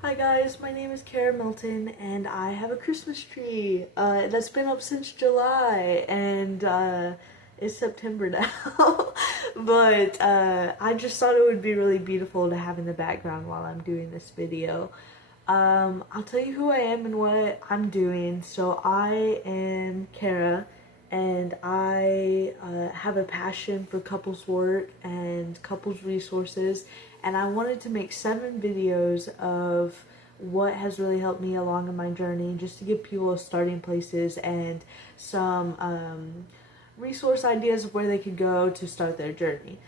Hi guys, my name is Kara Milton and I have a Christmas tree that's been up since July and it's September now. But I just thought it would be really beautiful to have in the background while I'm doing this video. I'll tell you who I am and what I'm doing. So I am Kara and I have a passion for couples work and couples resources, and I wanted to make 7 videos of what has really helped me along in my journey, just to give people starting places and some resource ideas of where they could go to start their journey.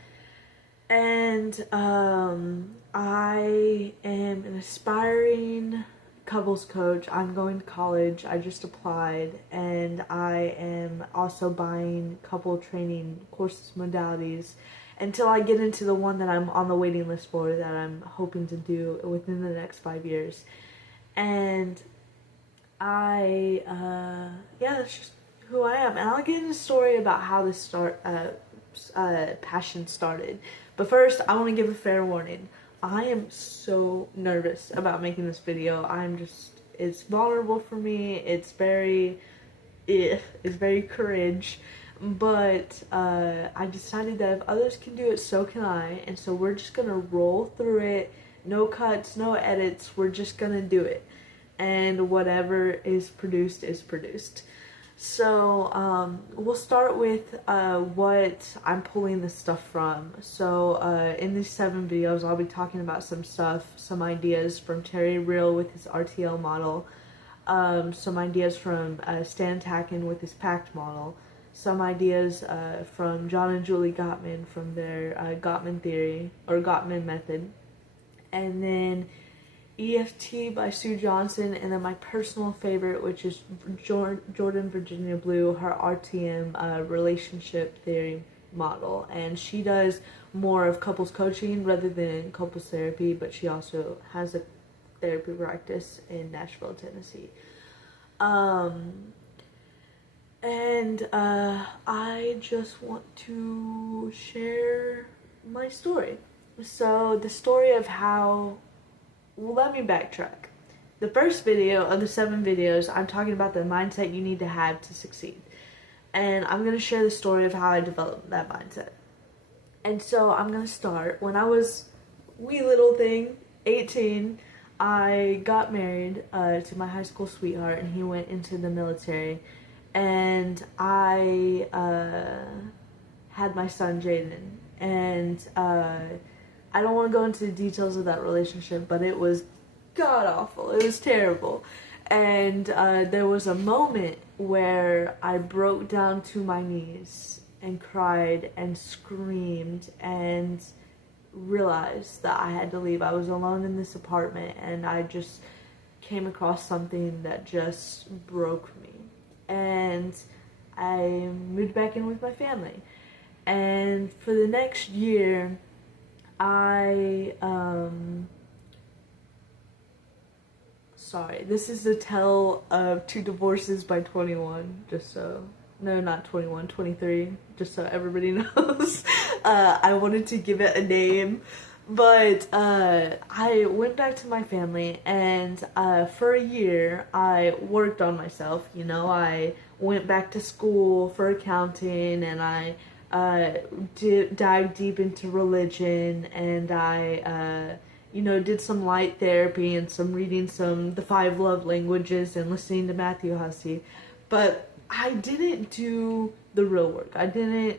And I am an aspiring couples coach. I'm going to college. I just applied, and I am also buying couple training courses, modalities, until I get into the one that I'm on the waiting list for, that I'm hoping to do within the next 5 years. And yeah, that's just who I am. And I'll get into a story about how this passion started. But first, I want to give a fair warning. I am so nervous about making this video. It's vulnerable for me. It's very cringe. But I decided that if others can do it, so can I. And so we're just gonna roll through it. No cuts, no edits. We're just gonna do it. And whatever is produced is produced. So we'll start with what I'm pulling this stuff from. So in these 7 videos, I'll be talking about some stuff, some ideas from Terry Real with his RTL model, some ideas from Stan Tacken with his PACT model, some ideas from John and Julie Gottman from their Gottman theory, or Gottman Method, and then EFT by Sue Johnson, and then my personal favorite, which is Jordan Virginia Blue, her RTM relationship theory model. And she does more of couples coaching rather than couples therapy, but she also has a therapy practice in Nashville, Tennessee. I just want to share my story. So the story of how, well, let me backtrack. The first video of the 7 videos, I'm talking about the mindset you need to have to succeed. And I'm going to share the story of how I developed that mindset. And so I'm going to start. When I was wee little thing, 18, I got married to my high school sweetheart, and he went into the military. And I had my son, Jaden. And I don't want to go into the details of that relationship, but it was god-awful. It was terrible. And there was a moment where I broke down to my knees and cried and screamed and realized that I had to leave. I was alone in this apartment, and I just came across something that just broke me. And I moved back in with my family. And for the next year, sorry, this is the tale of 2 divorces by 21, no, not 21, 23, just so everybody knows. I wanted to give it a name, but I went back to my family, and for a year, I worked on myself. I went back to school for accounting, and I dived deep into religion, and I did some light therapy and some reading, the 5 love languages, and listening to Matthew Hussey. But I didn't do the real work. I didn't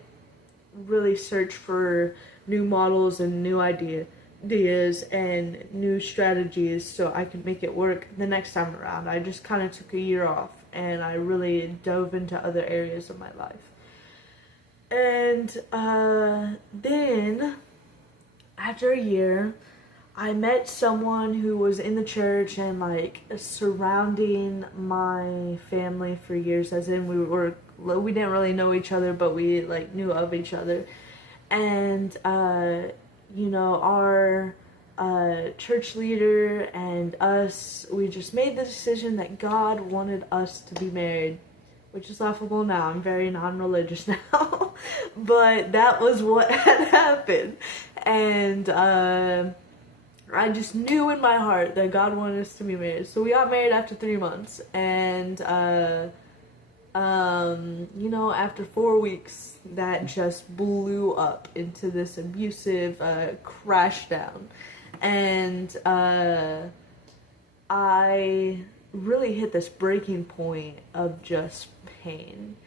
really search for new models and new ideas and new strategies so I could make it work the next time around. I just kind of took a year off, and I really dove into other areas of my life. And then, after a year, I met someone who was in the church and surrounding my family for years, as in we didn't really know each other, but we knew of each other. And our church leader and us, we just made the decision that God wanted us to be married, which is laughable now. I'm very non-religious now. But that was what had happened. And I just knew in my heart that God wanted us to be married. So we got married after 3 months, and you know, after 4 weeks, that just blew up into this abusive crash down, and I really hit this breaking point of just pain.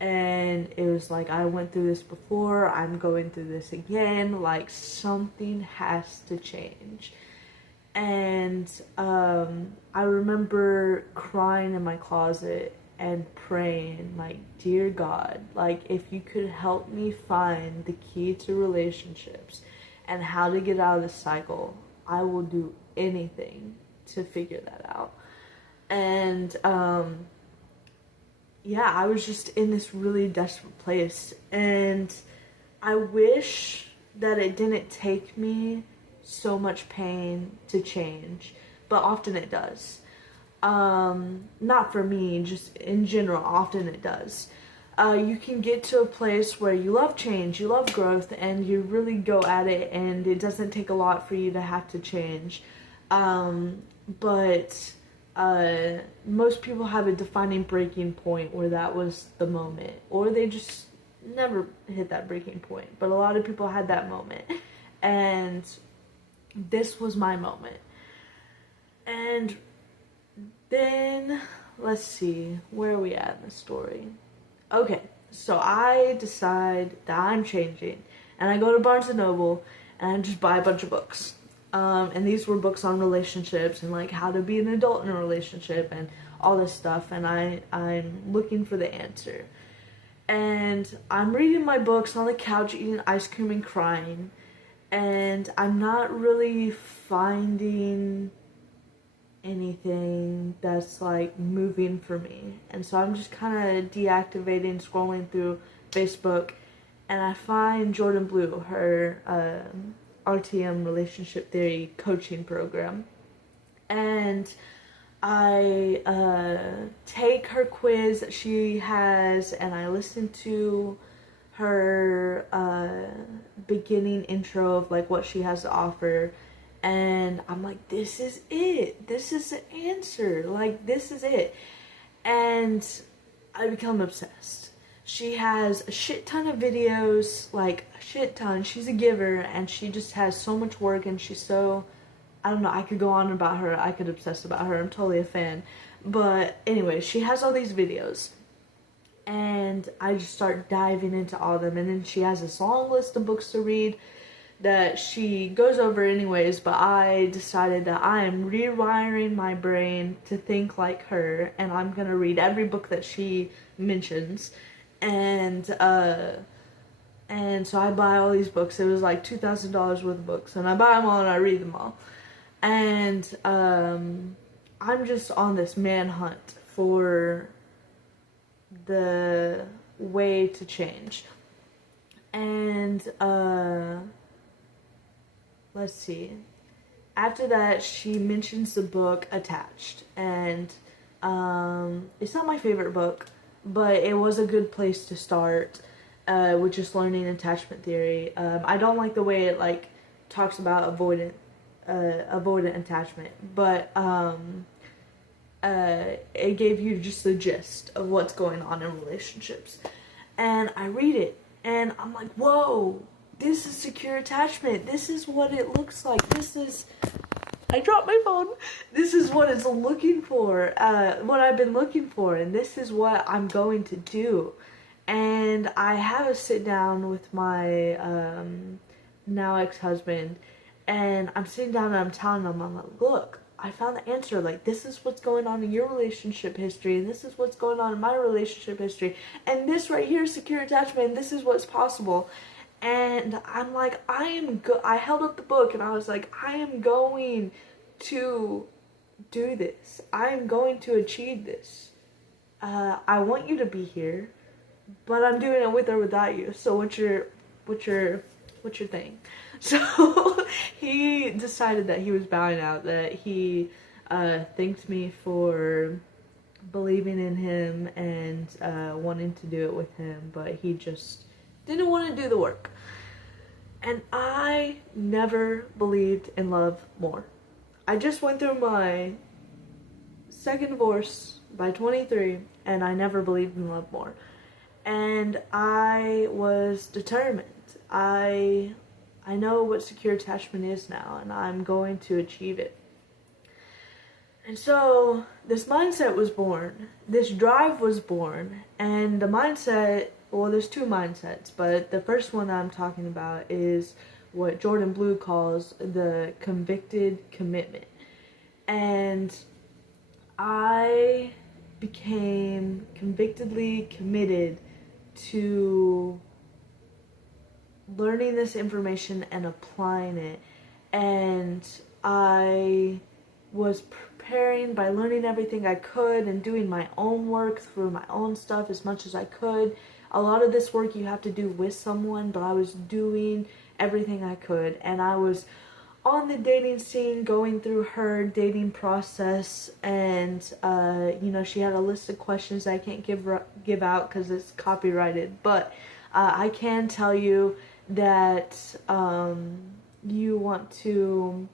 And it was like, I went through this before, I'm going through this again, like something has to change. And I remember crying in my closet and praying, like, dear God, like, if you could help me find the key to relationships and how to get out of this cycle, I will do anything to figure that out. And yeah, I was just in this really desperate place, and I wish that it didn't take me so much pain to change, but often it does. Not for me, just in general, often it does. You can get to a place where you love change, you love growth, and you really go at it, and it doesn't take a lot for you to have to change. But most people have a defining breaking point where that was the moment, or they just never hit that breaking point. But a lot of people had that moment, and this was my moment. And then, let's see, where are we at in the story? Okay, so I decide that I'm changing, and I go to Barnes & Noble, and I just buy a bunch of books. And these were books on relationships and like how to be an adult in a relationship and all this stuff, and I'm looking for the answer. And I'm reading my books on the couch, eating ice cream and crying, and I'm not really finding anything that's like moving for me. And so I'm just kind of deactivating, scrolling through Facebook, and I find Jordan Blue, her RTM relationship theory coaching program, and I take her quiz that she has, and I listen to her beginning intro of like what she has to offer, and I'm like, this is it, this is the answer, like this is it. And I become obsessed. She has a shit ton of videos, like a shit ton. She's a giver, and she just has so much work, and she's so, I don't know, I could go on about her, I could obsess about her, I'm totally a fan. But anyway, she has all these videos, and I just start diving into all of them, and then she has this long list of books to read that she goes over anyways, but I decided that I am rewiring my brain to think like her, and I'm gonna read every book that she mentions. And so I buy all these books. It was like $2,000 worth of books, and I buy them all and I read them all. And I'm just on this manhunt for the way to change. And let's see. After that, she mentions the book Attached, and it's not my favorite book, but it was a good place to start with just learning attachment theory. I don't like the way it like talks about avoidant attachment, but it gave you just the gist of what's going on in relationships. And I read it, and I'm like, whoa, this is secure attachment. This is what it looks like. I dropped my phone. This is what it's looking for, what I've been looking for, and this is what I'm going to do. And I have a sit down with my now ex-husband, and I'm sitting down and I'm telling him, I'm like, look, I found the answer. Like, this is what's going on in your relationship history, and this is what's going on in my relationship history, and this right here is secure attachment, and this is what's possible. And I'm like, I held up the book, and I was like, I am going to do this. I am going to achieve this. I want you to be here, but I'm doing it with or without you. So what's your thing? So he decided that he was bowing out, that he thanked me for believing in him and wanting to do it with him, but he just didn't want to do the work. And I never believed in love more. I just went through my second divorce by 23, and I never believed in love more. And I was determined. I know what secure attachment is now, and I'm going to achieve it. And so this mindset was born, this drive was born, and the mindset, well, there's two mindsets, but the first one that I'm talking about is what Jordan Blue calls the convicted commitment. And I became convictedly committed to learning this information and applying it. And I was preparing by learning everything I could and doing my own work through my own stuff as much as I could. A lot of this work you have to do with someone, but I was doing everything I could, and I was on the dating scene going through her dating process, and she had a list of questions I can't give out because it's copyrighted, but I can tell you that you want to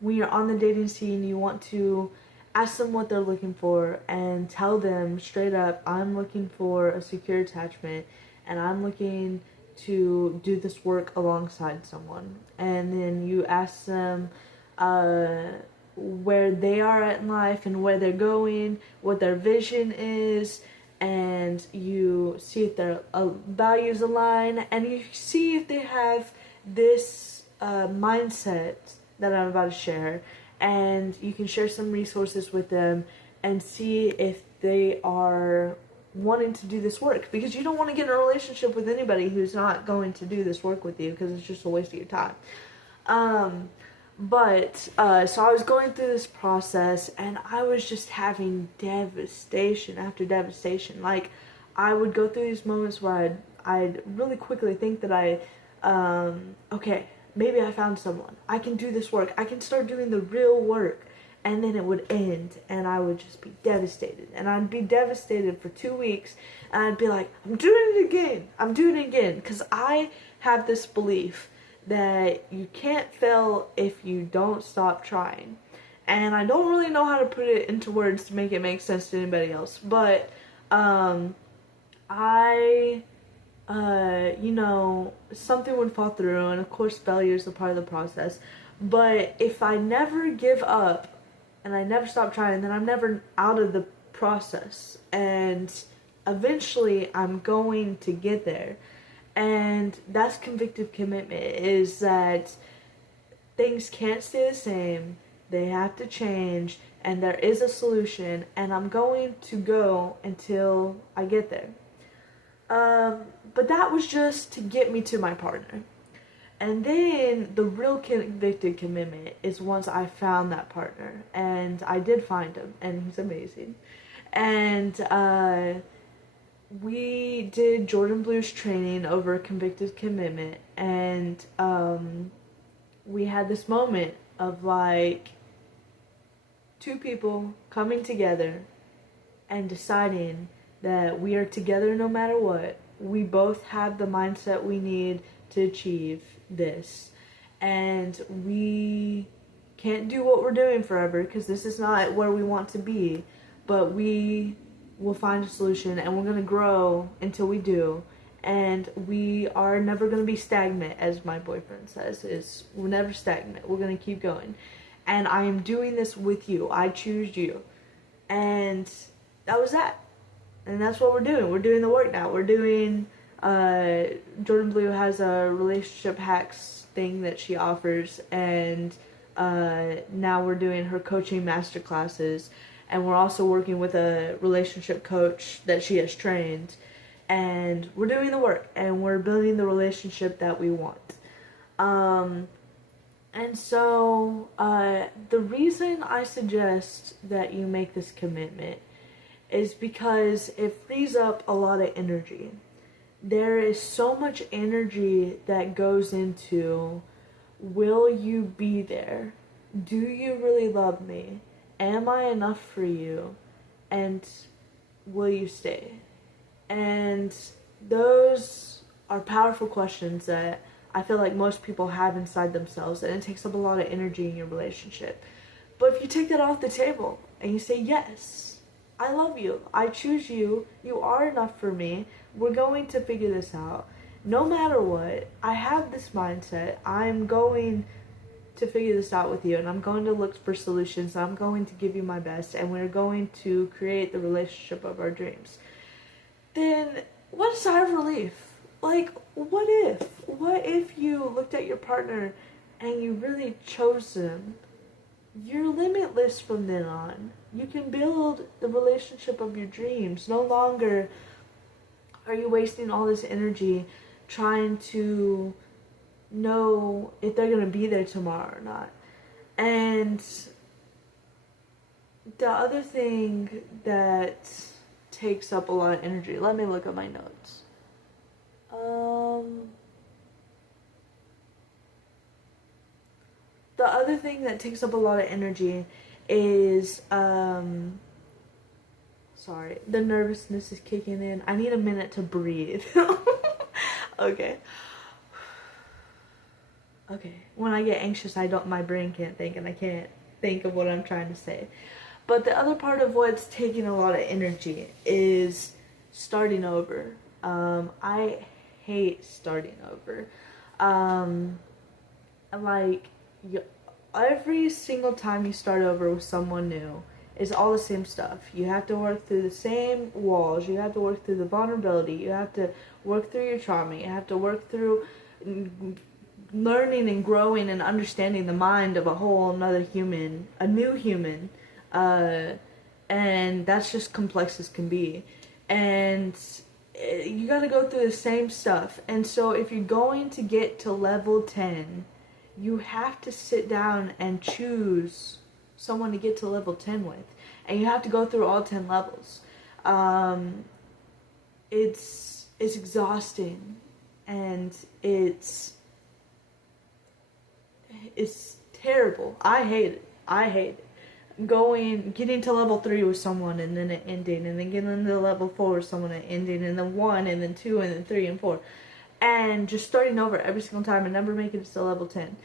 when you're on the dating scene, you want to ask them what they're looking for and tell them straight up, I'm looking for a secure attachment and I'm looking to do this work alongside someone. And then you ask them where they are at in life and where they're going, what their vision is, and you see if their values align, and you see if they have this mindset that I'm about to share, and you can share some resources with them and see if they are wanting to do this work, because you don't want to get in a relationship with anybody who's not going to do this work with you, because it's just a waste of your time. So I was going through this process, and I was just having devastation after devastation. Like, I would go through these moments where I'd really quickly think that okay, maybe I found someone. I can do this work. I can start doing the real work. And then it would end, and I would just be devastated. And I'd be devastated for 2 weeks, and I'd be like, I'm doing it again. Because I have this belief that you can't fail if you don't stop trying. And I don't really know how to put it into words to make it make sense to anybody else. But, something would fall through, and of course failure is a part of the process. But if I never give up, and I never stop trying, then I'm never out of the process. And eventually I'm going to get there. And that's convicted commitment, is that things can't stay the same. They have to change, and there is a solution, and I'm going to go until I get there. But that was just to get me to my partner. And then the real convicted commitment is once I found that partner, and I did find him, and he's amazing. And we did Jordan Blue's training over convicted commitment, and we had this moment of like two people coming together and deciding that we are together no matter what. We both have the mindset we need to achieve this, and we can't do what we're doing forever, because this is not where we want to be, but we will find a solution, and we're going to grow until we do, and we are never going to be stagnant, as my boyfriend says. We're never stagnant. We're going to keep going, and I am doing this with you. I choose you. And that was that. And that's what we're doing. We're doing the work now. We're doing Jordan Blue has a relationship hacks thing that she offers, and now we're doing her coaching masterclasses, and we're also working with a relationship coach that she has trained, and we're doing the work, and we're building the relationship that we want. And so the reason I suggest that you make this commitment is because it frees up a lot of energy. There is so much energy that goes into, will you be there? Do you really love me? Am I enough for you? And will you stay? And those are powerful questions that I feel like most people have inside themselves, and it takes up a lot of energy in your relationship. But if you take that off the table and you say, yes, I love you, I choose you, you are enough for me, we're going to figure this out. No matter what, I have this mindset, I'm going to figure this out with you, and I'm going to look for solutions, I'm going to give you my best, and we're going to create the relationship of our dreams. Then what a sigh of relief. Like, what if you looked at your partner and you really chose them? You're limitless from then on. You can build the relationship of your dreams. No longer are you wasting all this energy trying to know if they're going to be there tomorrow or not. And the other thing that takes up a lot of energy, let me look at my notes. The other thing that takes up a lot of energy is, sorry, the nervousness is kicking in. I need a minute to breathe. Okay. Okay. When I get anxious, my brain can't think, and I can't think of what I'm trying to say. But the other part of what's taking a lot of energy is starting over. I hate starting over. Every single time you start over with someone new, is all the same stuff. You have to work through the same walls. You have to work through the vulnerability. You have to work through your trauma. You have to work through learning and growing and understanding the mind of a whole another human, a new human. And that's just complex as can be. And you got to go through the same stuff. And so if you're going to get to level 10, you have to sit down and choose someone to get to level 10 with. And you have to go through all 10 levels. It's exhausting. And it's terrible. I hate it. Getting to level 3 with someone and then it ending, and then getting into level 4 with someone and ending, and then 1, and then 2, and then 3, and 4. And just starting over every single time and never making it to level 10.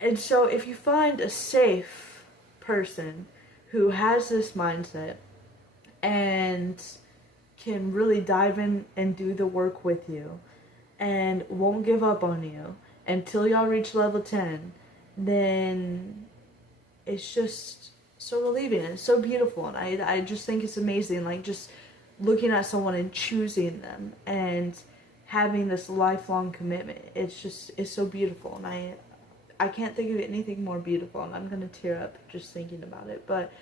And so if you find a safe person who has this mindset and can really dive in and do the work with you and won't give up on you until y'all reach level 10, then it's just so relieving and so beautiful. And I just think it's amazing, like just looking at someone and choosing them and having this lifelong commitment. It's so beautiful, and I can't think of anything more beautiful, and I'm gonna tear up just thinking about it. But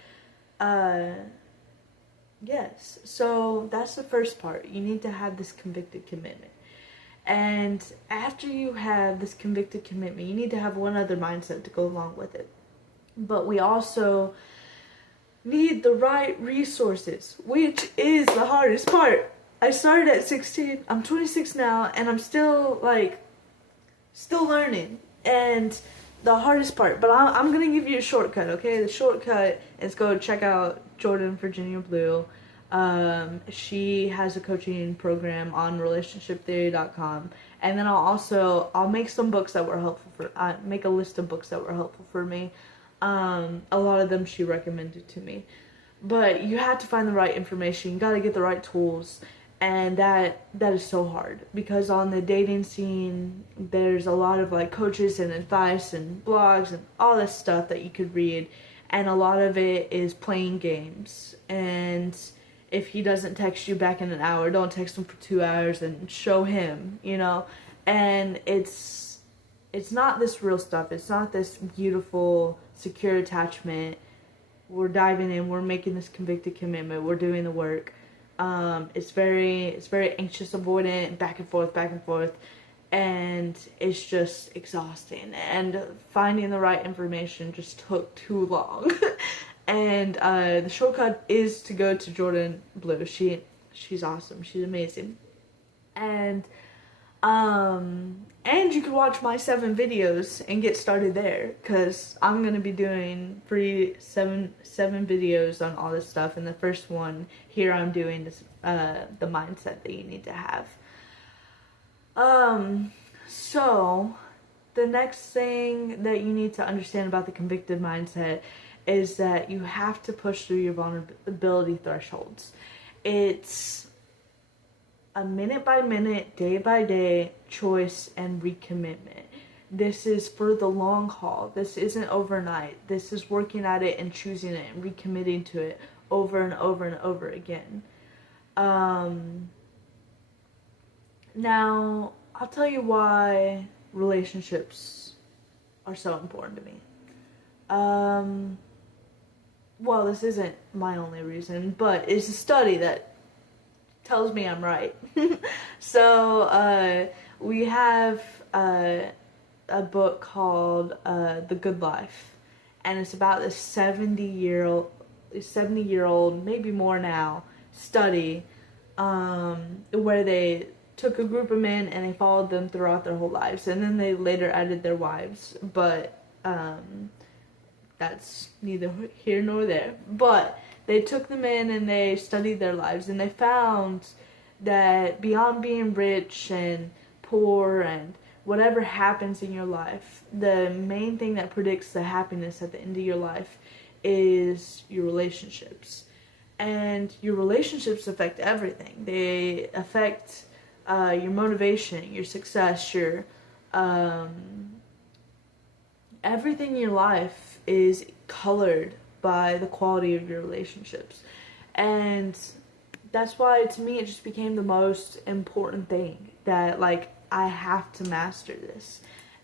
yes, so that's the first part. You need to have this convicted commitment. And after you have this convicted commitment, you need to have one other mindset to go along with it. But we also need the right resources, which is the hardest part. I started at 16, I'm 26 now, and I'm still learning. And the hardest part, but I'm going to give you a shortcut, okay? The shortcut is go check out Jordan Virginia Blue. She has a coaching program on relationshiptheory.com. And then I'll make some books that were helpful make a list of books that were helpful for me. A lot of them she recommended to me. But you have to find the right information. You got to get the right tools. And that is so hard, because on the dating scene, there's a lot of like coaches and advice and blogs and all this stuff that you could read. And a lot of it is playing games. And if he doesn't text you back in an hour, don't text him for 2 hours and show him, you know. And it's not this real stuff. It's not this beautiful, secure attachment. We're diving in. We're making this convicted commitment. We're doing the work. It's very anxious, avoidant, back and forth, and it's just exhausting. And finding the right information just took too long. And the shortcut is to go to Jordan Blue. She's awesome. She's amazing. And you can watch my 7 videos and get started there, because I'm going to be doing free 7 videos on all this stuff. And the first one here I'm doing is the mindset that you need to have. So the next thing that you need to understand about the convicted mindset is that you have to push through your vulnerability thresholds. It's a minute by minute, day by day choice and recommitment. This is for the long haul. This isn't overnight. This is working at it and choosing it and recommitting to it over and over and over again. Now, I'll tell you why relationships are so important to me. Well, this isn't my only reason, but it's a study that tells me I'm right. So, we have a book called The Good Life, and it's about this 70-year-old, maybe more now, study where they took a group of men and they followed them throughout their whole lives, and then they later added their wives, but that's neither here nor there. But they took them in and they studied their lives, and they found that beyond being rich and poor and whatever happens in your life, the main thing that predicts the happiness at the end of your life is your relationships. And your relationships affect everything. They affect your motivation, your success, your everything in your life is colored by the quality of your relationships. And that's why, to me, it just became the most important thing that, like, I have to master this.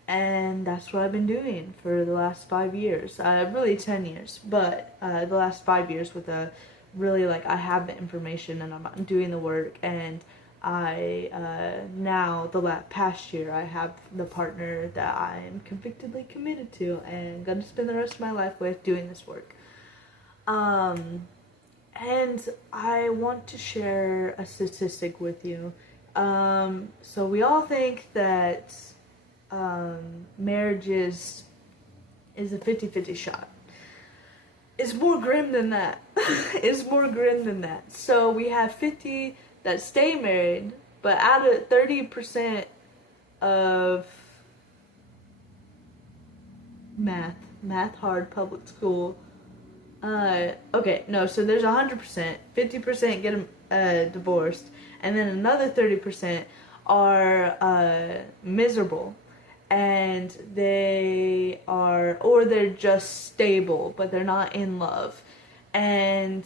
And that's what I've been doing for the last 5 years. Really 10 years, but the last 5 years with a really, like, I have the information and I'm doing the work, and I now, past year, I have the partner that I'm convictedly committed to and gonna spend the rest of my life with doing this work. And I want to share a statistic with you. So we all think that marriage is a 50-50 shot. It's more grim than that. It's more grim than that. So we have 50 that stay married, but out of 30% of math hard, public school. Okay, no, so there's 100%, 50% get divorced, and then another 30% are miserable, and they are, or they're just stable, but they're not in love. And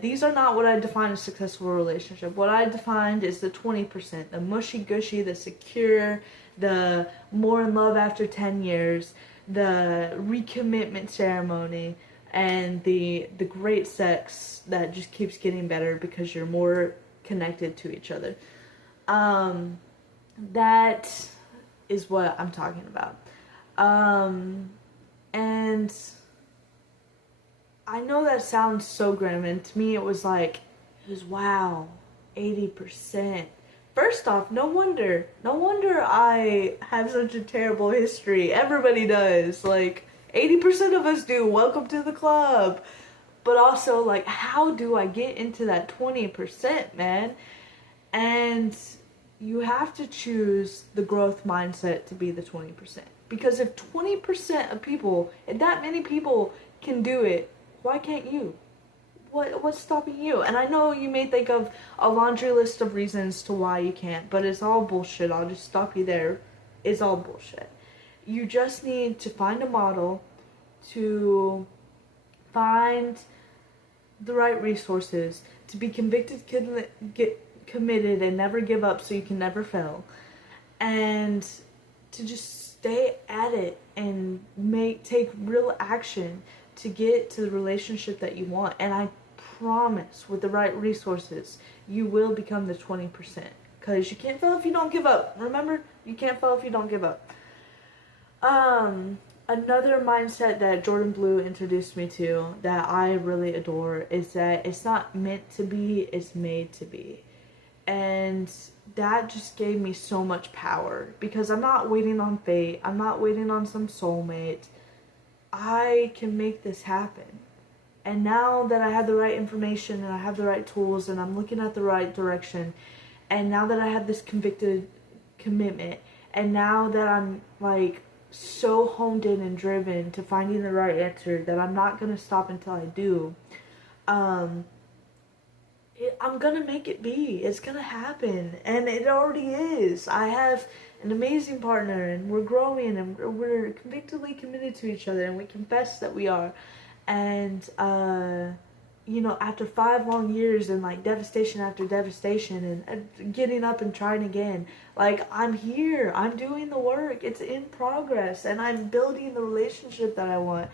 these are not what I define as a successful relationship. What I defined is the 20%, the mushy-gushy, the secure, the more in love after 10 years, the recommitment ceremony, and the great sex that just keeps getting better because you're more connected to each other. That is what I'm talking about. And I know that sounds so grim, and to me it was wow, 80%. First off, no wonder I have such a terrible history. Everybody does. Like, 80% of us do. Welcome to the club. But also, like, how do I get into that 20%, man? And you have to choose the growth mindset to be the 20%. Because if 20% of people, if that many people can do it, why can't you? What's stopping you? And I know you may think of a laundry list of reasons to why you can't, but it's all bullshit. I'll just stop you there. It's all bullshit. You just need to find a model, to find the right resources, to be convicted, get committed, and never give up so you can never fail, and to just stay at it and take real action to get to the relationship that you want. And I promise, with the right resources, you will become the 20%. Because you can't fail if you don't give up. Remember, you can't fail if you don't give up. Another mindset that Jordan Blue introduced me to that I really adore is that it's not meant to be, it's made to be. And that just gave me so much power, because I'm not waiting on fate. I'm not waiting on some soulmate. I can make this happen. And now that I have the right information and I have the right tools and I'm looking at the right direction, and now that I have this commitment. And now that I'm like so honed in and driven to finding the right answer that I'm not gonna stop until I do, I'm gonna make it be. It's gonna happen, and it already is. I have an amazing partner, and we're growing, and we're convictedly committed to each other, and we confess that we are. And you know, after 5 long years and like devastation after devastation and getting up and trying again, like I'm here, I'm doing the work, it's in progress, and I'm building the relationship that I want,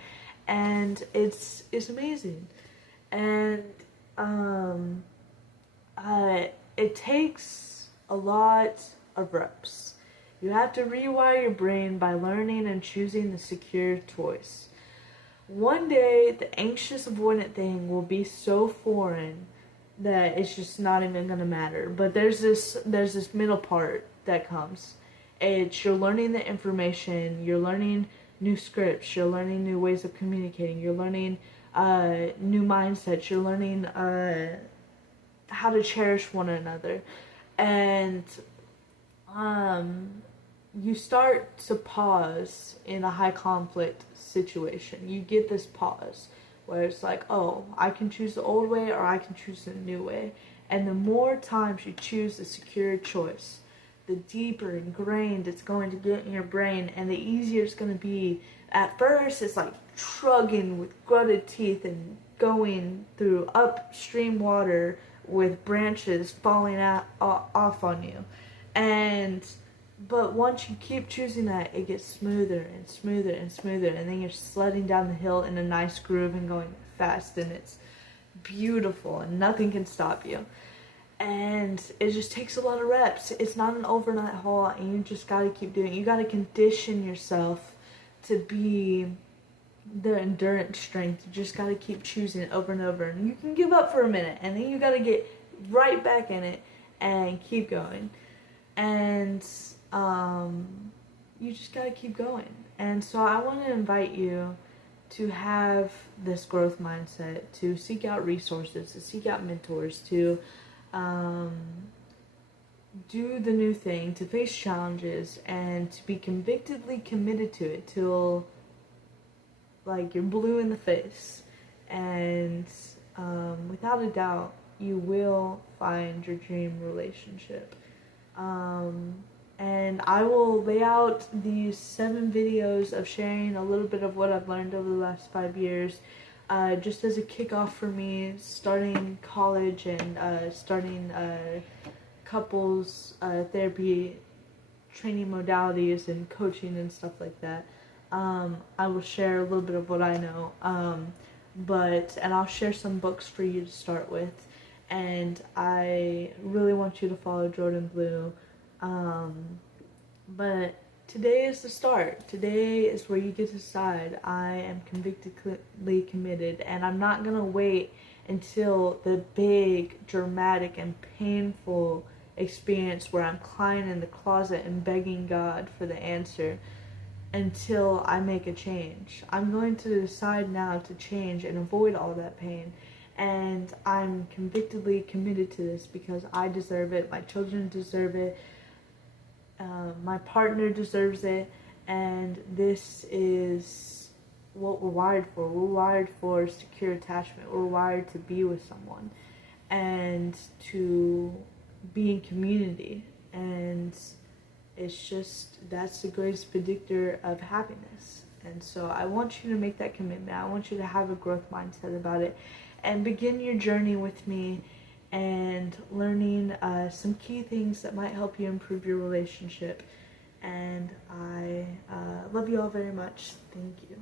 and it's amazing. And it takes a lot of reps. You have to rewire your brain by learning and choosing the secure choice. One day, the anxious avoidant thing will be so foreign that it's just not even gonna matter. But there's this middle part that comes. It's you're learning the information, you're learning new scripts, you're learning new ways of communicating, you're learning new mindsets, you're learning how to cherish one another, and you start to pause in a high conflict situation. You get this pause where it's like, oh, I can choose the old way or I can choose the new way. And the more times you choose the secure choice, the deeper ingrained it's going to get in your brain, and the easier it's going to be. At first, it's like trudging with gritted teeth and going through upstream water with branches falling out off on you. But once you keep choosing that, it gets smoother and smoother and smoother, and then you're sledding down the hill in a nice groove and going fast, and it's beautiful, and nothing can stop you. And it just takes a lot of reps. It's not an overnight haul, and you just gotta keep doing it. You gotta condition yourself to be the endurance strength. You just gotta keep choosing it over and over. And you can give up for a minute, and then you gotta get right back in it and keep going. And you just gotta keep going. And so I want to invite you to have this growth mindset, to seek out resources, to seek out mentors, to do the new thing, to face challenges, and to be convictedly committed to it till like you're blue in the face. And without a doubt, you will find your dream relationship. And I will lay out these 7 videos of sharing a little bit of what I've learned over the last 5 years, just as a kickoff for me starting college and starting couples therapy training modalities and coaching and stuff like that. I will share a little bit of what I know, and I'll share some books for you to start with. And I really want you to follow Jordan Blue. But today is the start. Today is where you get to decide. I am convictedly committed, and I'm not gonna wait until the big, dramatic, and painful experience where I'm crying in the closet and begging God for the answer until I make a change. I'm going to decide now to change and avoid all that pain. And I'm convictedly committed to this because I deserve it, my children deserve it, my partner deserves it, and this is what we're wired for. We're wired for secure attachment. We're wired to be with someone and to be in community, and it's just, that's the greatest predictor of happiness. And so I want you to make that commitment. I want you to have a growth mindset about it and begin your journey with me and learning some key things that might help you improve your relationship. And I love you all very much. Thank you.